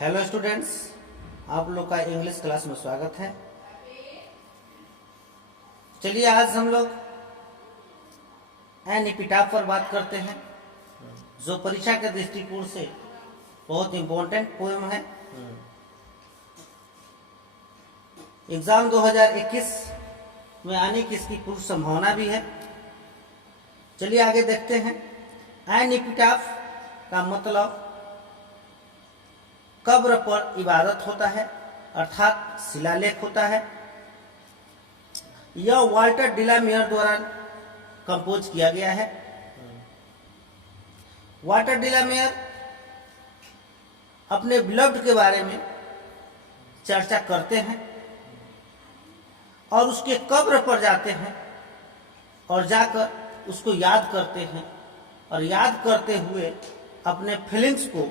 Hello students, आप लोग का इंग्लिश क्लास में स्वागत है। चलिए आज हम लोग एन एपिटाफ पर बात करते हैं, जो परीक्षा के दृष्टिकोण से बहुत इम्पोर्टेंट पोएम है। एग्जाम 2021 में आने की इसकी पूरी संभावना भी है। चलिए आगे देखते हैं। एन एपिटाफ का मतलब कब्र पर इबादत होता है, अर्थात शिलालेख होता है। यह वाल्टर डिलामेयर द्वारा कंपोज किया गया है। वाल्टर डिलामेयर अपने बिलव्ड के बारे में चर्चा करते हैं और उसके कब्र पर जाते हैं और जाकर उसको याद करते हैं और याद करते हुए अपने फीलिंग्स को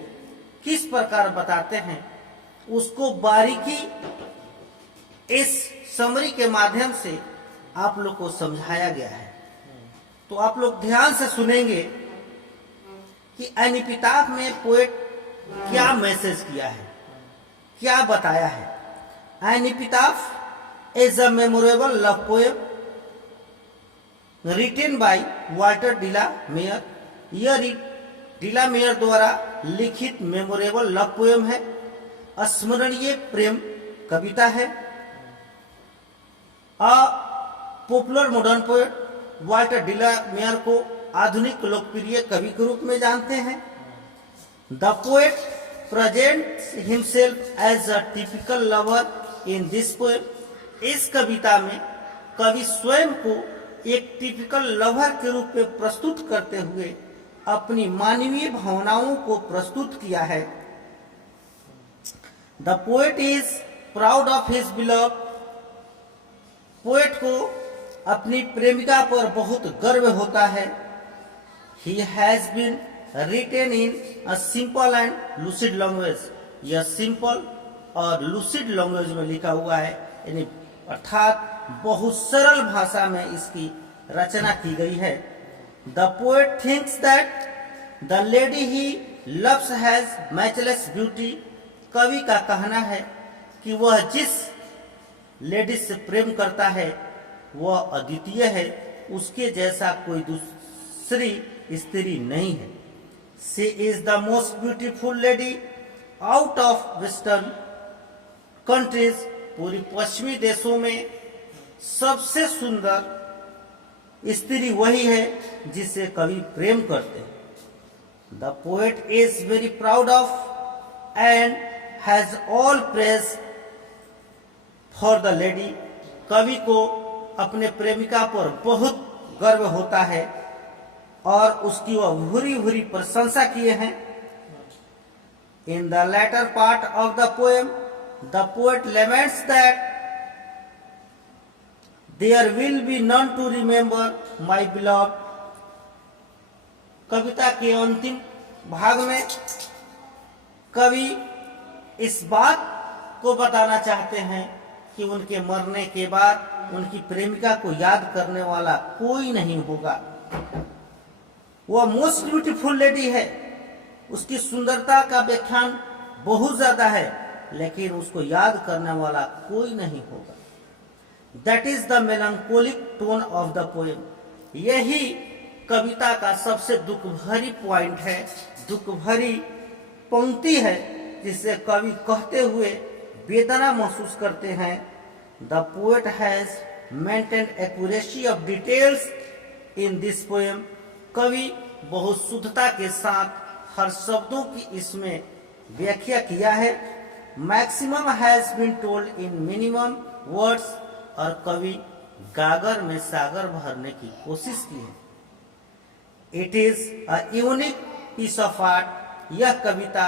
किस प्रकार बताते हैं उसको बारीकी इस समरी के माध्यम से आप लोग को समझाया गया है। तो आप लोग ध्यान से सुनेंगे कि एन एपिटाफ में पोएट क्या मैसेज किया है, क्या बताया है। An epitaph is a memorable love poem written by Walter de la Mare. यह डिलामेयर द्वारा लिखित मेमोरेबल लव पोएम है, स्मरणीय प्रेम कविता है। A popular modern poet, Walter de la Mare को आधुनिक लोकप्रिय कवि के रूप में जानते हैं। The poet presents himself as a typical lover in this poem. इस कविता में कवि स्वयं को एक टिपिकल लवर के रूप में प्रस्तुत करते हुए अपनी मानवीय भावनाओं को प्रस्तुत किया है। The poet is proud of his beloved. Poet को अपनी प्रेमिका पर बहुत गर्व होता है। He has been written in a simple and lucid language. यह सिंपल और लूसिड लैंग्वेज में लिखा हुआ है, यानी अर्थात बहुत सरल भाषा में इसकी रचना की गई है। The poet thinks that the lady he loves has matchless beauty. कवि का कहना है कि वह जिस लेडी से प्रेम करता है वह अद्वितीय है, उसके जैसा कोई दूसरी स्त्री नहीं है। She is the most beautiful lady out of western countries. पूरी पश्चिमी देशों में सबसे सुंदर स्त्री वही है जिसे कवि प्रेम करते हैं। The poet is very proud of and has all praise for the lady. कवि को अपने प्रेमिका पर बहुत गर्व होता है और उसकी वह भूरी भूरी प्रशंसा किए हैं। In the latter part of the poem the poet laments that There will be none to remember my beloved. कविता के अंतिम भाग में कवि इस बात को बताना चाहते हैं कि उनके मरने के बाद उनकी प्रेमिका को याद करने वाला कोई नहीं होगा। वह मोस्ट ब्यूटीफुल लेडी है, उसकी सुंदरता का व्याख्यान बहुत ज्यादा है, लेकिन उसको याद करने वाला कोई नहीं होगा। That is the melancholic tone of the poem. यही कविता का सबसे दुख भरी पॉइंट है, दुख भरी पंक्ति है, जिसे कवि कहते हुए वेदना महसूस करते हैं। The poet has maintained accuracy of details in this poem. कवि बहुत शुद्धता के साथ हर शब्दों की इसमें व्याख्या किया है। Maximum has been told in minimum words. और कवि गागर में सागर भरने की कोशिश की है। It is a unique piece of art. यह कविता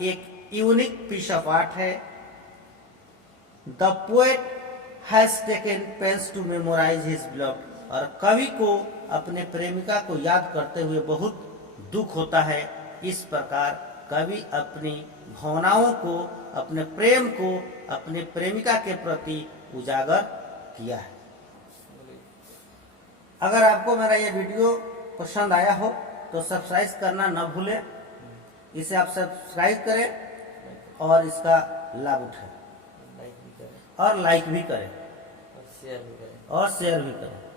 एक यूनिक पीस ऑफ आर्ट है। The poet has taken pains to memorise his beloved. और कवि को अपने प्रेमिका को याद करते हुए बहुत दुख होता है। इस प्रकार कवि अपनी भावनाओं को, अपने प्रेम को अपने प्रेमिका के प्रति उजागर किया है। अगर आपको मेरा ये वीडियो पसंद आया हो तो सब्सक्राइब करना न भूलें। इसे आप सब्सक्राइब करें और इसका लाभ उठाएं लाइक भी करें और लाइक भी करें और शेयर भी करें। और शेयर भी करें।